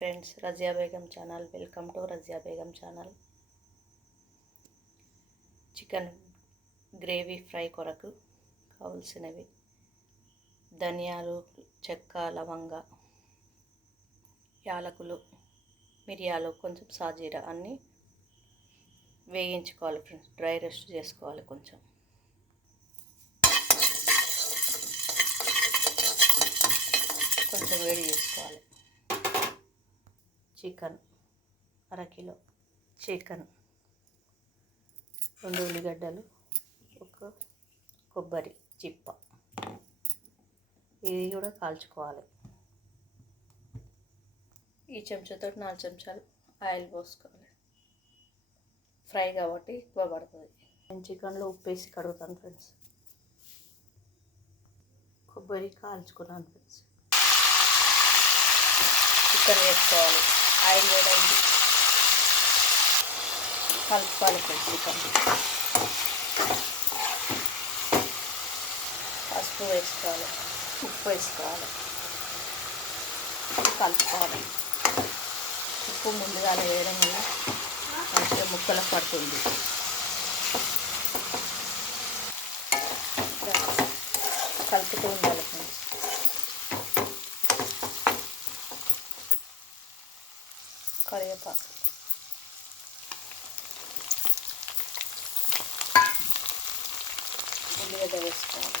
Friends Razia Begum channel welcome to Razia Begum channel chicken gravy fry కొరకు కావలసినవి. ధనియాలు చెక్క లవంగ యాలకులు మిరియాలు కొంచెం సాజీరా అన్నీ వేయించుకోవాలి ఫ్రెండ్స్ డ్రై రెస్ట్ చేసుకోవాలి కొంచెం. కొంచెం వేడి చేసుకోవాలి. చికెన్ అరకిలో చికెన్. రెండు ఉల్లిగడ్డలు ఒక కొబ్బరి చిప్ప. ఇది కూడా కాల్చుకోవాలి. ఈ చెంచాతో నాలుగు చెంచాలు ఆయిల్ పోసుకోవాలి. ఫ్రై కాబట్టి ఎక్కువ పడుతుంది. నేను చికెన్లో ఉప్పు వేసి కడుగుతాను ఫ్రెండ్స్. కొబ్బరి కాల్చుకున్నాను ఫ్రెండ్స్. చికెన్ వేసుకోవాలి. ఆయిల్ వేడైంది కలుపుకోవాలి చికెన్. పసుపు వేసుకోవాలి ఉప్పు వేసుకోవాలి. కలుపుకోవాలి. ఉప్పు ముందుగా వేయడం వల్ల మంచిగా ముక్కలకు పడుతుంది. కలుపుతూ ఉండాలి ఫ్రెండ్స్ కరివేపాకు. ఉల్లిగడ్డ వేసుకోవాలి.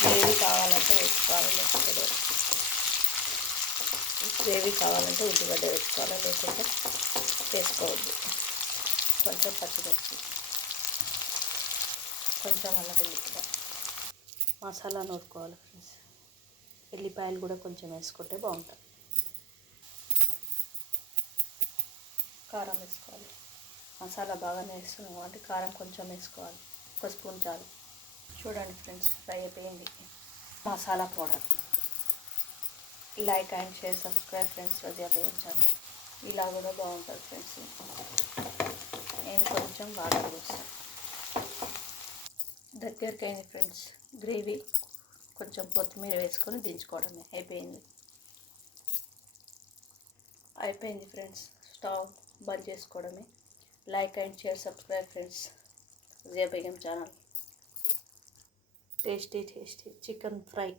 గ్రేవీ కావాలంటే వేసుకోవాలి లేకపోతే గ్రేవీ కావాలంటే ఉల్లిగడ్డ వేసుకోవాలి లేకుంటే వేసుకోవద్దు. కొంచెం పచ్చిమిర్చి. కొంచెం అల్లం వెల్లిపాయ మసాలా నూరుకోవాలి ఫ్రెండ్స్. ఎల్లిపాయలు కూడా కొంచెం వేసుకుంటే బాగుంటుంది. కారం వేసుకోవాలి. మసాలా బాగానే వేస్తున్నాం కాబట్టి కారం కొంచెం వేసుకోవాలి. ఒక స్పూన్ చాలు. చూడండి ఫ్రెండ్స్ ఫ్రై అయిపోయింది. Masala powder. Like and share subscribe friends Razia పేరు ఇలా కూడా బాగుంటుంది ఫ్రెండ్స్. నేను కొంచెం బాగా చూస్తాను. దగ్గరికి అయింది ఫ్రెండ్స్ గ్రేవీ కొంచెం కొత్తిమీర వేసుకొని దించుకోవడమే. అయిపోయింది. అయిపోయింది ఫ్రెండ్స్. స్టవ్ బంద్ చేసుకోవడమే. Like and share subscribe friends. Zia Begum channel. Tasty tasty chicken fry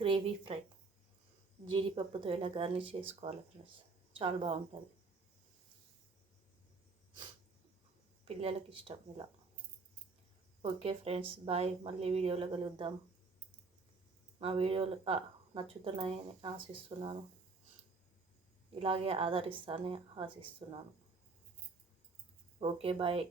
gravy fry. జీడిపప్పుతో ఇలా గార్నిష్ చేసుకోవాలి ఫ్రెండ్స్? చాలా బాగుంటుంది. పిల్లలకి ఇష్టం ఇలా. Okay friends bye. మళ్ళీ వీడియోలో కలుద్దాం. మా వీడియోలు నచ్చుతున్నాయని ఆశిస్తున్నాను. ఇలాగే ఆదరిస్తానని ఆశిస్తున్నాను. Okay bye.